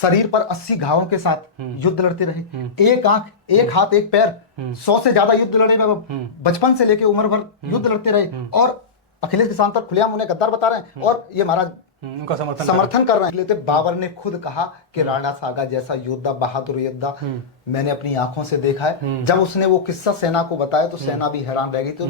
शरीर पर 80 घावों के साथ युद्ध लड़ते रहे, एक आंख, एक हाथ, एक पैर, 100 से ज्यादा युद्ध लड़े वैभव, बचपन से लेके उम्र भर युद्ध लड़ते रहे और अखिलेश के साथ पर खुलेआम उन्हें गद्दार बता रहे हैं और ये महाराज उनका समर्थन कर रहे हैं। बाबर ने खुद कहा कि राणा सागा जैसा योद्धा, बहादुर योद्धा मैंने अपनी आंखों से देखा है। जब उसने वो किस्सा सेना को बताया तो सेना भी हैरान रह गई। तो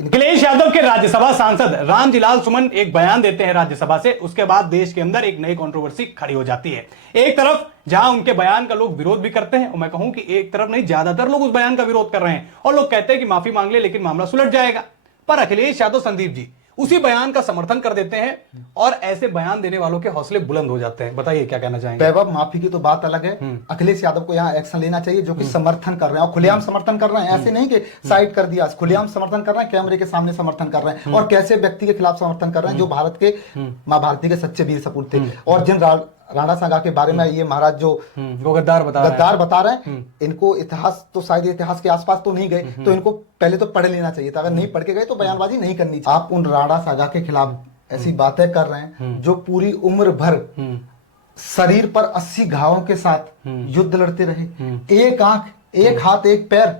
अखिलेश यादव के राज्यसभा सांसद रामजीलाल सुमन एक बयान देते हैं राज्यसभा से, उसके बाद देश के अंदर एक नई कंट्रोवर्सी खड़ी हो जाती है। एक तरफ जहां उनके बयान का लोग विरोध भी करते हैं और मैं कहूं कि एक तरफ नहीं, ज्यादातर लोग उस बयान का विरोध कर रहे हैं और लोग कहते हैं कि माफी मांग ले लेकिन मामला सुलझ जाएगा। पर अखिलेश यादव संदीप जी उसी बयान का समर्थन कर देते हैं और ऐसे बयान देने वालों के हौसले बुलंद हो जाते हैं। बताइए क्या कहना चाहेंगे। वैभव, माफी की तो बात अलग है, अखिलेश यादव को यहाँ एक्शन लेना चाहिए जो कि समर्थन कर रहे हैं और खुलेआम समर्थन कर रहे हैं। ऐसे नहीं कि साइड कर दिया, खुलेआम समर्थन कर रहे हैं, कैमरे के सामने समर्थन कर रहे हैं और कैसे व्यक्ति के खिलाफ समर्थन कर रहे हैं जो भारत के मां भारती के सच्चे वीर सपूत थे। और जिन राणा सागा के बारे में ये महाराज जो गद्दार बता रहे हैं, इनको इतिहास तो शायद इतिहास के आसपास तो नहीं गए, तो इनको पहले तो पढ़ लेना चाहिए था। अगर नहीं पढ़ के गए तो बयानबाजी नहीं करनी चाहिए। आप उन राणा सागा के खिलाफ ऐसी बातें कर रहे हैं जो पूरी उम्र भर शरीर पर 80 घावों के साथ युद्ध लड़ते रहे, एक आंख, एक हाथ, एक पैर,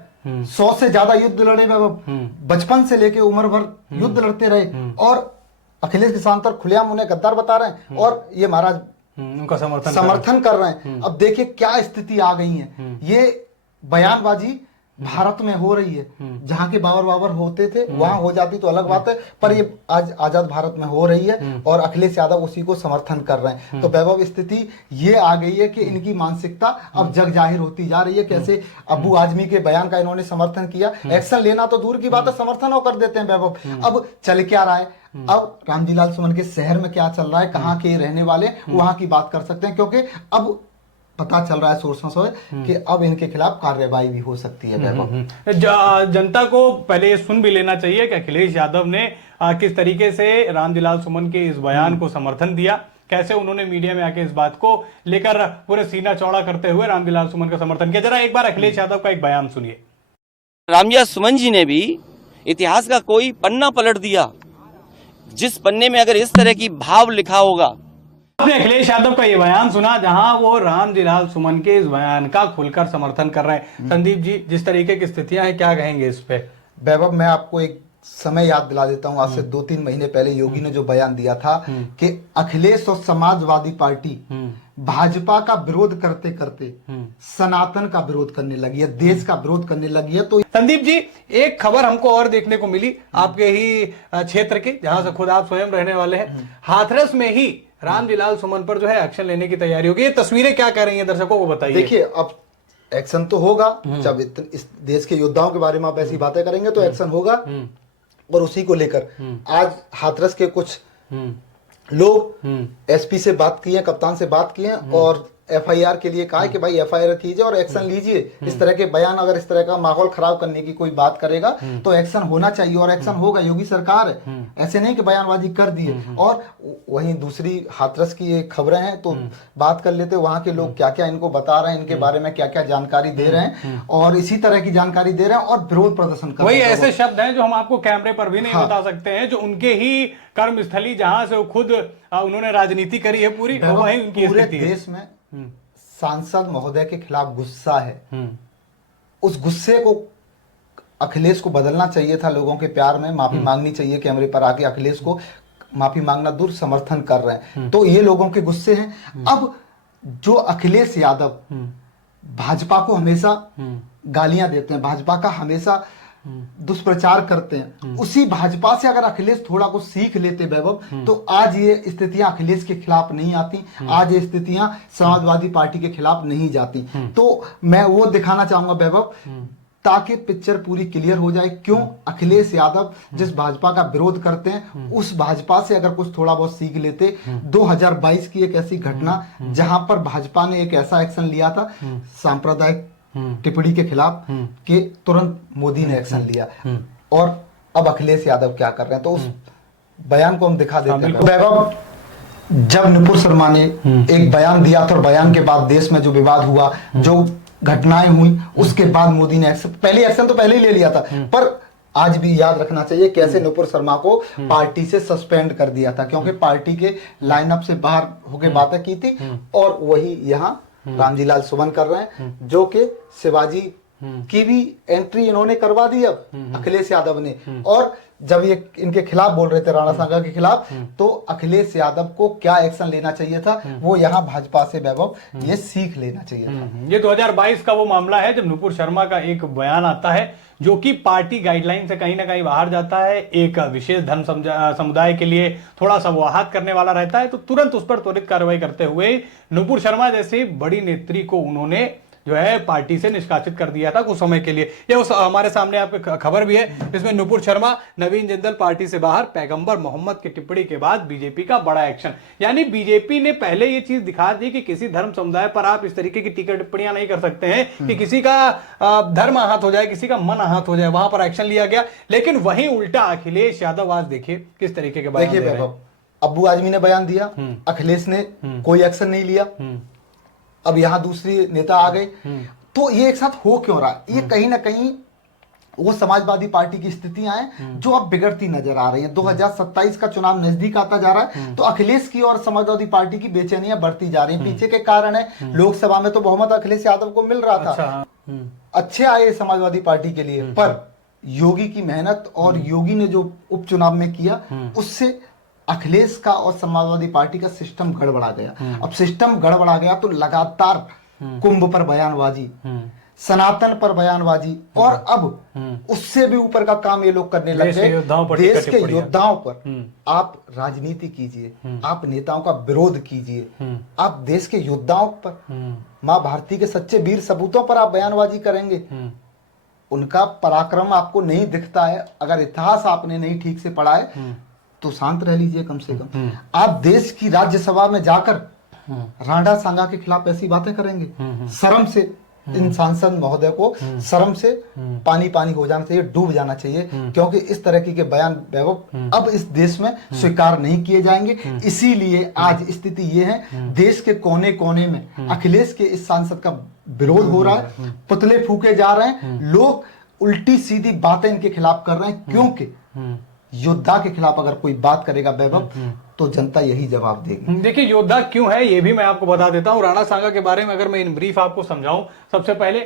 100 से ज्यादा युद्ध लड़े, बचपन से लेके उम्र भर युद्ध लड़ते रहे और अखिलेश के साथ पर खुलेआम उन्हें गद्दार बता रहे हैं और ये महाराज उनका समर्थन कर रहे हैं। अब देखिए क्या स्थिति आ गई है। ये बयानबाजी भारत में हो रही है, जहां के बाबर होते थे वहां हो जाती तो अलग बात है, पर ये आज आजाद भारत में हो रही है और अखिलेश यादव उसी को समर्थन कर रहे हैं। तो वैभव स्थिति ये आ गई है कि इनकी मानसिकता अब जग जाहिर होती जा रही है। कैसे अबू आजमी के बयान का इन्होंने समर्थन किया, एक्शन लेना तो दूर की बात है, समर्थन और कर देते हैं वैभव। अब चल क्या रहा है, अब रामजीलाल सुमन के शहर में क्या चल रहा है, कहाँ के रहने वाले वहां की बात कर सकते हैं, क्योंकि अब पता चल रहा है सोर्सों से कि अब इनके खिलाफ कार्रवाई भी हो सकती है। जनता को पहले सुन भी लेना चाहिए कि अखिलेश यादव ने किस तरीके से रामजीलाल सुमन के इस बयान को समर्थन दिया, कैसे उन्होंने मीडिया में आके इस बात को लेकर पूरे सीना चौड़ा करते हुए रामजीलाल सुमन का समर्थन किया। जरा एक बार अखिलेश यादव का एक बयान सुनिए। रामजीलाल सुमन जी ने भी इतिहास का कोई पन्ना पलट दिया, जिस पन्ने में अगर इस तरह की भाव लिखा होगा। आपने अखिलेश यादव का ये बयान सुना जहां वो रामजीलाल सुमन के इस बयान का खुलकर समर्थन कर रहे हैं। संदीप जी, जिस तरीके की स्थितियां हैं, क्या कहेंगे इस पे। वैभव, मैं आपको एक समय याद दिला देता हूं। आज से 2-3 महीने पहले योगी ने जो बयान दिया था कि अखिलेश और समाजवादी पार्टी भाजपा का विरोध करते करते सनातन का विरोध करने लगी है, देश का विरोध करने लगी है। तो संदीप जी, एक खबर हमको और देखने को मिली आपके ही क्षेत्र की, जहां से खुद आप स्वयं रहने वाले हैं। हाथरस में ही रामजीलाल सुमन पर जो है एक्शन लेने की तैयारी होगी। ये तस्वीरें क्या कह रही हैं, दर्शकों को बताइए। देखिए, अब एक्शन तो होगा, जब इस देश के योद्धाओं के बारे में आप ऐसी बातें करेंगे तो एक्शन होगा। और उसी को लेकर आज हाथरस के कुछ लोग एसपी से बात की है, कप्तान से बात की है और एफआईआर के लिए कहा है कि भाई एफआईआर कीजिए और एक्शन लीजिए। इस तरह के बयान, अगर इस तरह का माहौल खराब करने की कोई बात करेगा तो एक्शन होना चाहिए और एक्शन होगा। योगी सरकार है, ऐसे नहीं कि बयानबाजी कर दिए। और वहीं दूसरी हाथरस की खबरें हैं तो बात कर लेते, वहां के लोग क्या क्या इनको बता रहे हैं, इनके बारे में क्या क्या जानकारी दे रहे हैं और इसी तरह की जानकारी दे रहे हैं और विरोध प्रदर्शन कर रहे हैं। वही ऐसे शब्द हैं जो हम आपको कैमरे पर भी नहीं बता सकते हैं, जो उनके ही कर्मस्थली जहां से खुद उन्होंने राजनीति करी है पूरी, वहीं उनकी पूरे देश में सांसद महोदय के खिलाफ गुस्सा है। उस गुस्से को अखिलेश को बदलना चाहिए था, लोगों के प्यार में माफी मांगनी चाहिए। कैमरे पर आके अखिलेश को माफी मांगना दूर, समर्थन कर रहे हैं। तो ये लोगों के गुस्से हैं। अब जो अखिलेश यादव भाजपा को हमेशा गालियां देते हैं, भाजपा का हमेशा दुष्प्रचार करते हैं, उसी भाजपा से अगर अखिलेश थोड़ा कुछ सीख लेते वैभव, तो आज ये स्थितियां अखिलेश के खिलाफ नहीं आती, आज ये स्थितियां समाजवादी पार्टी के खिलाफ नहीं जाती। तो मैं वो दिखाना चाहूंगा वैभव, ताकि पिक्चर पूरी क्लियर हो जाए। क्यों अखिलेश यादव जिस भाजपा का विरोध करते हैं, उस भाजपा से अगर कुछ थोड़ा बहुत सीख लेते। 2022 की एक ऐसी घटना जहां पर भाजपा ने एक ऐसा एक्शन लिया था सांप्रदायिक टिप्पणी के खिलाफ, कि तुरंत मोदी ने एक्शन लिया। और अब अखिलेश यादव क्या कर रहे हैं, तो उस बयान को हम दिखा देते हैं। वैभव, जब नुपुर शर्मा ने एक बयान दिया था और बयान के बाद देश में जो विवाद हुआ, जो घटनाएं हुई, उसके बाद मोदी ने एक्शन, पहले एक्शन तो पहले ही ले लिया था, पर आज भी याद रखना चाहिए कैसे नुपुर शर्मा को पार्टी से सस्पेंड कर दिया था, क्योंकि पार्टी के लाइनअप से बाहर होकर बातें की थी, और वही यहाँ रामजीलाल सुमन कर रहे हैं, जो कि शिवाजी की भी एंट्री इन्होंने करवा दी अब अखिलेश यादव ने। और जब ये इनके खिलाफ बोल रहे थे, राणा सांगा के खिलाफ, तो अखिलेश यादव को क्या एक्शन लेना चाहिए था, वो यहाँ भाजपा से वैभव ये सीख लेना चाहिए था। ये 2022 का वो मामला है जब नुपुर शर्मा का एक बयान आता है जो कि पार्टी गाइडलाइन से कहीं ना कहीं बाहर जाता है, एक विशेष धर्म समुदाय के लिए थोड़ा सा वो आहत करने वाला रहता है, तो तुरंत उस पर त्वरित कार्रवाई करते हुए नुपुर शर्मा जैसी बड़ी नेत्री को उन्होंने जो है पार्टी से निष्कासित कर दिया था कुछ समय के लिए। ये उस हमारे सामने आपको खबर भी है, जिसमें नुपुर शर्मा, नवीन जिंदल पार्टी से बाहर, पैगंबर मोहम्मद की टिप्पणी के बाद बीजेपी का बड़ा एक्शन। यानी बीजेपी ने पहले ये चीज दिखा दी कि किसी धर्म समुदाय पर आप इस तरीके की टीका टिप्पणियां नहीं कर सकते हैं कि किसी का धर्म आहत हो जाए, किसी का मन आहत हो जाए, वहां पर एक्शन लिया गया। लेकिन वहीं उल्टा अखिलेश यादव आज देखिए किस तरीके के बयान दे रहे हैं। अब्बू आजमी ने बयान दिया, अखिलेश ने कोई एक्शन नहीं लिया, अब यहां दूसरी नेता आ गए, तो ये एक साथ हो क्यों रहा है? ये कहीं ना कहीं वो समाजवादी पार्टी की स्थितियां हैं जो अब बिगड़ती नजर आ रही हैं। 2027 का चुनाव नजदीक आता जा रहा है, तो अखिलेश की और समाजवादी पार्टी की बेचैनियां बढ़ती जा रही हैं। पीछे के कारण है, लोकसभा में तो बहुमत अखिलेश यादव को मिल रहा था, अच्छे आए समाजवादी पार्टी के लिए, पर योगी की मेहनत और योगी ने जो उपचुनाव में किया, उससे अखिलेश का और समाजवादी पार्टी का सिस्टम गड़बड़ा गया। अब सिस्टम गड़बड़ा गया तो लगातार कुंभ पर बयानबाजी, सनातन पर बयानबाजी, और अब उससे भी ऊपर का काम ये लोग करने लग गए। देश के योद्धाओं पर आप राजनीति कीजिए, आप नेताओं का विरोध कीजिए, आप देश के योद्धाओं पर, मां भारती के सच्चे वीर सपूतों पर आप बयानबाजी करेंगे। उनका पराक्रम आपको नहीं दिखता है, अगर इतिहास आपने नहीं ठीक से पढ़ा है तो शांत रह लीजिए कम से कम। आप देश की राज्यसभा में जाकर राणा सांगा के खिलाफ ऐसी बातें करेंगे? शर्म से इन सांसद महोदय को शर्म से पानी पानी हो जाना चाहिए, डूब जाना चाहिए, क्योंकि इस तरह के बयान वैभव अब इस देश में स्वीकार नहीं किए जाएंगे। इसीलिए आज स्थिति ये है, देश के कोने कोने में अखिलेश के इस सांसद का विरोध हो रहा है, पुतले फूके जा रहे हैं, लोग उल्टी सीधी बातें इनके खिलाफ कर रहे हैं, क्योंकि योद्धा के खिलाफ अगर कोई बात करेगा वैभव तो जनता यही जवाब देगी। देखिए योद्धा क्यों है ये भी मैं आपको बता देता हूं। राणा सांगा के बारे में अगर मैं इन ब्रीफ आपको समझाऊं, सबसे पहले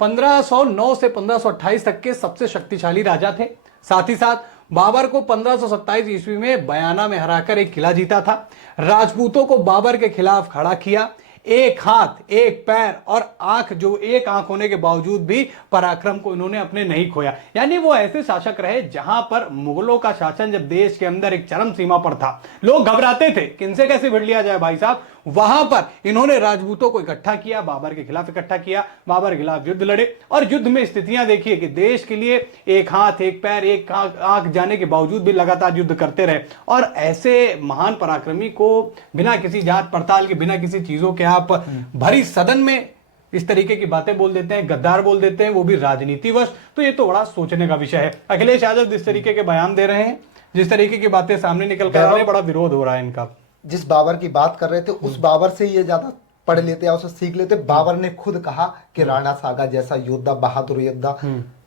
1509 से 1528 तक के सबसे शक्तिशाली राजा थे। साथ ही साथ बाबर को 1527 ईस्वी में बयाना में हराकर एक किला जीता था। राजपूतों को बाबर के खिलाफ खड़ा किया। एक हाथ, एक पैर और आंख, जो एक आंख होने के बावजूद भी पराक्रम को इन्होंने अपने नहीं खोया। यानी वो ऐसे शासक रहे जहां पर मुगलों का शासन जब देश के अंदर एक चरम सीमा पर था, लोग घबराते थे किनसे कैसे भिड़ लिया जाए भाई साहब, वहां पर इन्होंने राजपूतों को इकट्ठा किया, बाबर के खिलाफ इकट्ठा किया, बाबर के खिलाफ युद्ध लड़े, और युद्ध में स्थितियां देखिए कि देश के लिए एक हाथ, एक पैर, एक आंख जाने के बावजूद भी लगातार युद्ध करते रहे। और ऐसे महान पराक्रमी को बिना किसी जांच पड़ताल के, बिना किसी चीजों के आप भरी सदन में इस तरीके की बातें बोल देते हैं, गद्दार बोल देते हैं, वो भी राजनीतिवश। तो ये तो बड़ा सोचने का विषय है। अखिलेश यादव जिस तरीके के बयान दे रहे हैं, जिस तरीके की बातें सामने निकल कर आ रही है, बड़ा विरोध हो रहा है इनका। जिस बाबर की बात कर रहे थे उस बाबर से ये ज्यादा पढ़ लेते हैं, उसे सीख लेते। बाबर ने खुद कहा कि राणा सांगा जैसा योद्धा, बहादुर योद्धा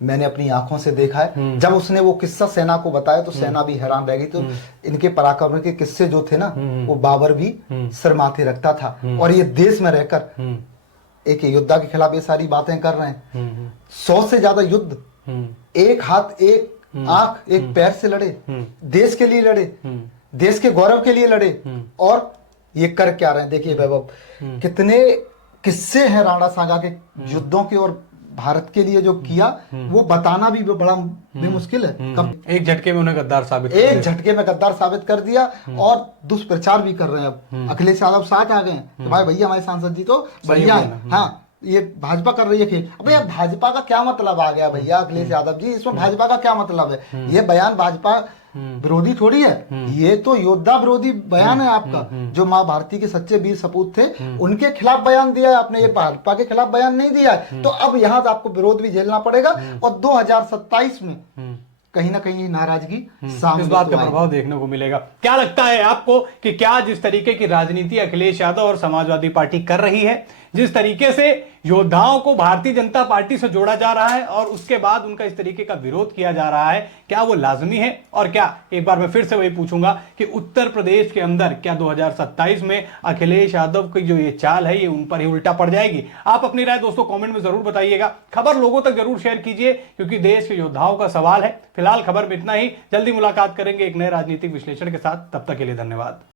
मैंने अपनी आंखों से देखा है। जब उसने वो किस्सा सेना को बताया तो सेना भी हैरान रह गई। तो इनके पराक्रम के किस्से जो थे ना, वो बाबर भी सिर माथे रखता था। और ये देश में रहकर एक योद्धा के खिलाफ ये सारी बातें कर रहे हैं। 100 से ज्यादा युद्ध, एक हाथ, एक आंख, एक पैर से लड़े, देश के लिए लड़े, देश के गौरव के लिए लड़े, और ये कर क्या रहे हैं देखिए वैभव। कितने किस्से हैं राणा सांगा के युद्धों के, और भारत के लिए जो किया वो बताना भी बड़ा मुश्किल है। कब एक झटके में उन्हें गद्दार साबित कर दिया, और दुष्प्रचार भी कर रहे हैं। अब अखिलेश यादव साथ आ गए हैं तो भाई भैया हमारे सांसद जी तो बढ़िया है, हाँ ये भाजपा कर रही है खेल। अब भैया भाजपा का क्या मतलब आ गया भैया अखिलेश यादव जी, इसमें भाजपा का क्या मतलब है? ये बयान भाजपा विरोधी थोड़ी है, ये तो योद्धा विरोधी बयान है आपका। जो मां भारती के सच्चे वीर सपूत थे उनके खिलाफ बयान दिया है आपने, ये भाजपा के खिलाफ बयान नहीं दिया है। तो अब यहाँ आपको विरोध भी झेलना पड़ेगा, और 2027 में कहीं ना कहीं नाराजगी इस बात का प्रभाव देखने को मिलेगा। क्या लगता है आपको कि क्या जिस तरीके की राजनीति अखिलेश यादव और समाजवादी पार्टी कर रही है, जिस तरीके से योद्धाओं को भारतीय जनता पार्टी से जोड़ा जा रहा है और उसके बाद उनका इस तरीके का विरोध किया जा रहा है, क्या वो लाजमी है? और क्या, एक बार मैं फिर से वही पूछूंगा कि उत्तर प्रदेश के अंदर क्या 2027 में अखिलेश यादव की जो ये चाल है ये उन पर ही उल्टा पड़ जाएगी? आप अपनी राय दोस्तों कमेंट में जरूर बताइएगा। खबर लोगों तक जरूर शेयर कीजिए, क्योंकि देश के योद्धाओं का सवाल है। फिलहाल खबर में इतना ही, जल्दी मुलाकात करेंगे एक नए राजनीतिक विश्लेषण के साथ। तब तक के लिए धन्यवाद।